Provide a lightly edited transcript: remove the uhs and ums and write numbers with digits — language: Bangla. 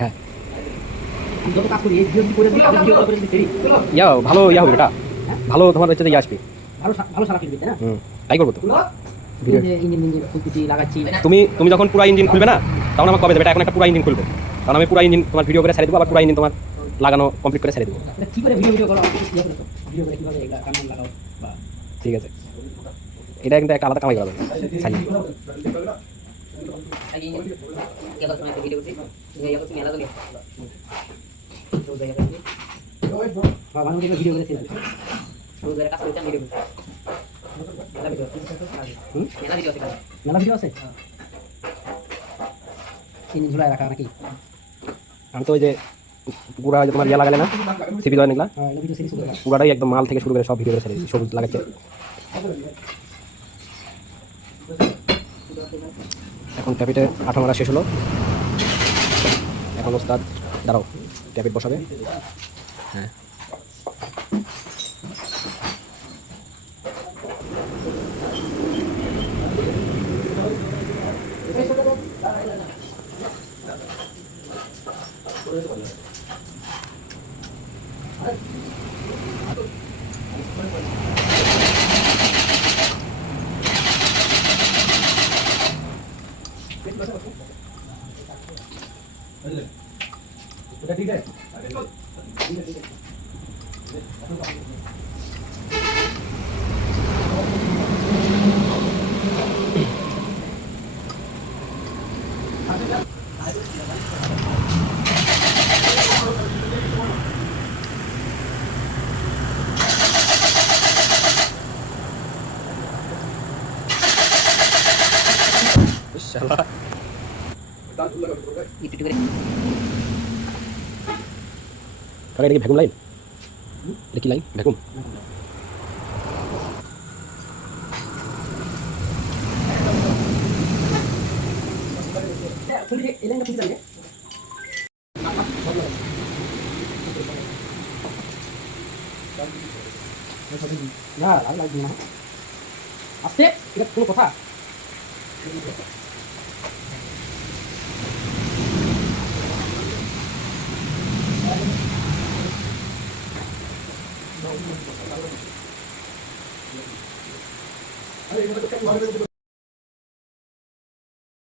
হ্যাঁ ইয়া ভালো ইয়া হবে এটা, ভালো তোমার হচ্ছে ইয়ে আসবে। তাই করবো তো। তুমি তুমি যখন পুরো ইঞ্জিন খুলবে না তখন আমার কবে দেবে? এটা এখন একটা পুরো ইঞ্জিন খুলবো, কারণ আমি পুরো ইঞ্জিন তোমার ভিডিও করে ছেড়ে দেবো, আবার পুরো ইঞ্জিন তোমার লাগানো কমপ্লিট করে ছেড়ে দেবো। ঠিক আছে, এটা কিন্তু একটা আলাদা কামাই করা যাবে। মেলা ভিডিও আছে ইঞ্জিন ঝুলাই রাখা নাকি? আমি তো ওই যে পুরা তোমার ইয়া লাগালে না সিপি দেওয়া নিলা, পুরাটাই একদম মাল থেকে শুরু করে সব ভিডিও করে ছেড়ে দিচ্ছি, সবুজ লাগাচ্ছে। এখন ট্যাপিটে আঠা মারা শেষ হলো, এখন ওস্তাদ দাঁড়াও ট্যাপিট বসাবে। হ্যাঁ ঠিক আছে। শালা কাকা এটা কি ভ্যাকুম লাইন? এটা কি লাইন? ভ্যাকুম? না লাগবে না আস্তে, এটা কোনো কথা?